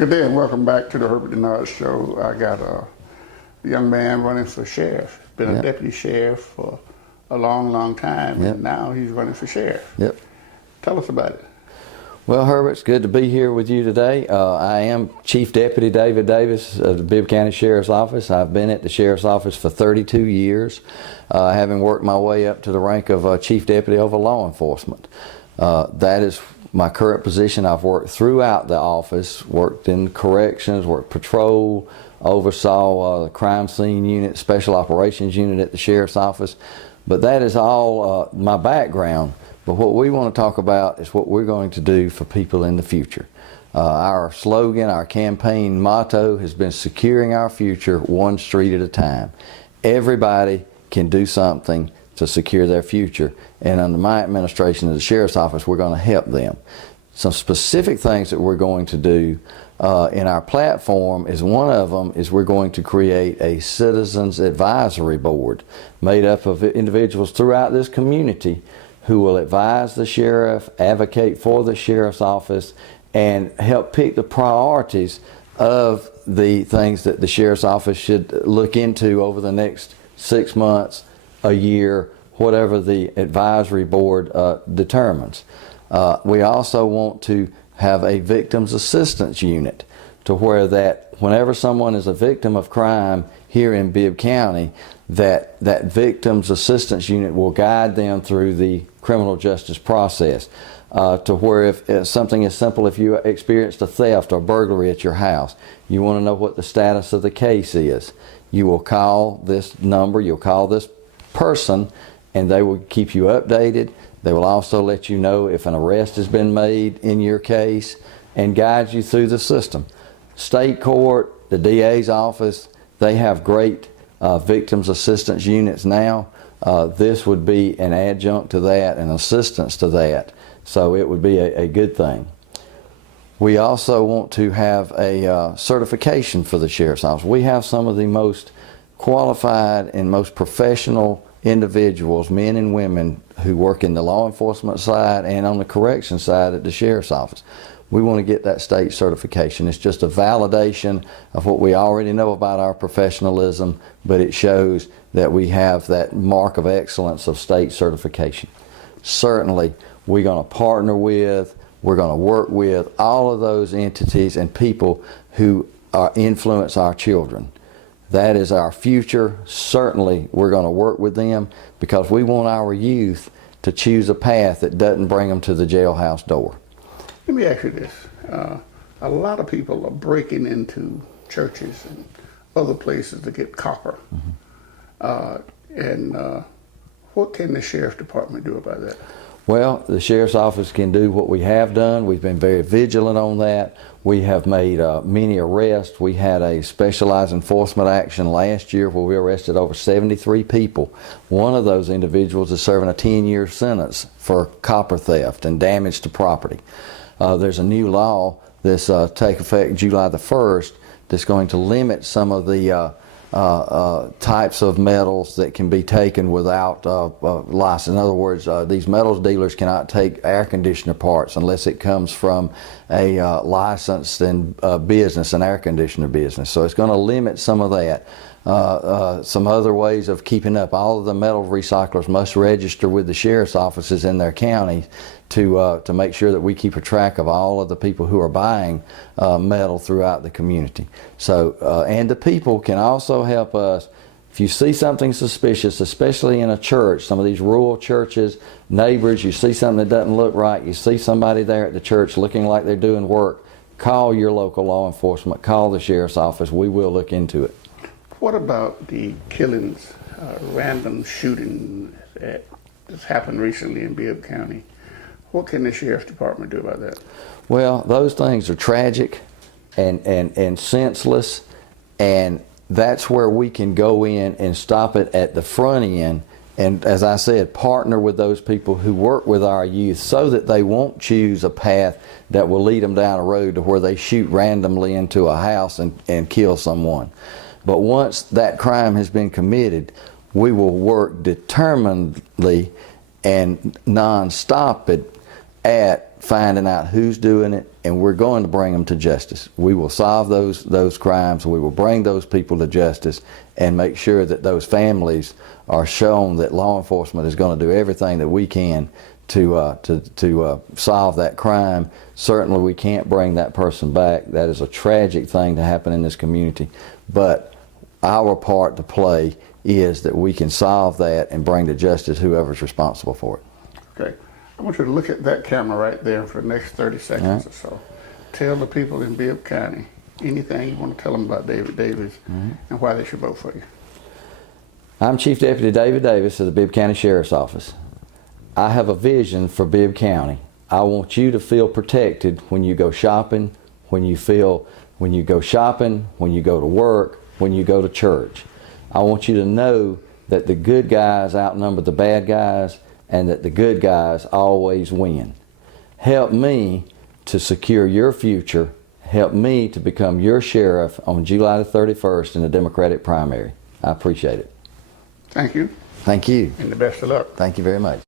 Good day and welcome back to the Herbert Dennard Show. I got a young man running for sheriff. Been a deputy sheriff for a long, long time, and now he's running for sheriff. Tell us about it. Well, Herbert, it's good to be here with you today. I am Chief Deputy David Davis of the Bibb County Sheriff's Office. I've been at the Sheriff's Office for 32 years, having worked my way up to the rank of Chief Deputy over law enforcement. That is my current position. I've worked throughout the office, worked in corrections, worked patrol, oversaw the crime scene unit, special operations unit at the Sheriff's Office. But that is all my background. But what we want to talk about is what we're going to do for people in the future. Our slogan, our campaign motto has been securing our future one street at a time. Everybody can do something to secure their future, and under my administration of the Sheriff's Office, we're going to help them. Some specific things that we're going to do in our platform is one of them is we're going to create a Citizens Advisory Board made up of individuals throughout this community who will advise the sheriff, advocate for the sheriff's office, and help pick the priorities of the things that the sheriff's office should look into over the next 6 months, a year, whatever the advisory board determines. We also want to have a victims assistance unit to where that whenever someone is a victim of crime here in Bibb County, that victims assistance unit will guide them through the criminal justice process. To where if something as simple, if you experienced a theft or burglary at your house, you want to know what the status of the case is, you will call this number, you'll call this person, and they will keep you updated. They will also let you know if an arrest has been made in your case and guide you through the system. State court, the DA's office, they have great victims assistance units now. This would be an adjunct to that, an assistance to that, so it would be a good thing. We also want to have a certification for the Sheriff's Office. We have some of the most qualified and most professional individuals, men and women, who work in the law enforcement side and on the correction side at the Sheriff's Office. We want to get that state certification. It's just a validation of what we already know about our professionalism, but it shows that we have that mark of excellence of state certification. Certainly, we're going to partner with, we're going to work with all of those entities and people who influence our children. That is our future. Certainly, we're going to work with them because we want our youth to choose a path that doesn't bring them to the jailhouse door. Let me ask you this. A lot of people are breaking into churches and other places to get copper. What can the Sheriff's Department do about that? Well, the Sheriff's Office can do what we have done. We've been very vigilant on that. We have made many arrests. We had a specialized enforcement action last year where we arrested over 73 people. One of those individuals is serving a 10-year sentence for copper theft and damage to property. There's a new law that's take effect July the 1st that's going to limit some of the types of metals that can be taken without license. In other words, these metals dealers cannot take air conditioner parts unless it comes from a licensed business, an air conditioner business. So it's going to limit some of that. Some other ways of keeping up. All of the metal recyclers must register with the sheriff's offices in their county to make sure that we keep a track of all of the people who are buying metal throughout the community. So, and the people can also help us. If you see something suspicious, especially in a church, some of these rural churches, neighbors, you see something that doesn't look right, you see somebody there at the church looking like they're doing work, call your local law enforcement, call the sheriff's office, we will look into it. What about the killings, random shooting that's happened recently in Bibb County? What can the Sheriff's Department do about that? Well, those things are tragic and senseless, and that's where we can go in and stop it at the front end. And as I said, partner with those people who work with our youth so that they won't choose a path that will lead them down a road to where they shoot randomly into a house and kill someone. But once that crime has been committed, we will work determinedly and non-stop at finding out who's doing it, and we're going to bring them to justice. We will solve those crimes. We will bring those people to justice and make sure that those families are shown that law enforcement is going to do everything that we can to solve that crime. Certainly we can't bring that person back. That is a tragic thing to happen in this community, but our part to play is that we can solve that and bring to justice whoever's responsible for it. Okay. I want you to look at that camera right there for the next 30 seconds or so. Tell the people in Bibb County anything you want to tell them about David Davis and why they should vote for you. I'm Chief Deputy David Davis of the Bibb County Sheriff's Office. I have a vision for Bibb County. I want you to feel protected when you go shopping, when you go to work, when you go to church. I want you to know that the good guys outnumber the bad guys, and that the good guys always win. Help me to secure your future. Help me to become your sheriff on July the 31st in the Democratic primary. I appreciate it. Thank you. Thank you. And the best of luck. Thank you very much.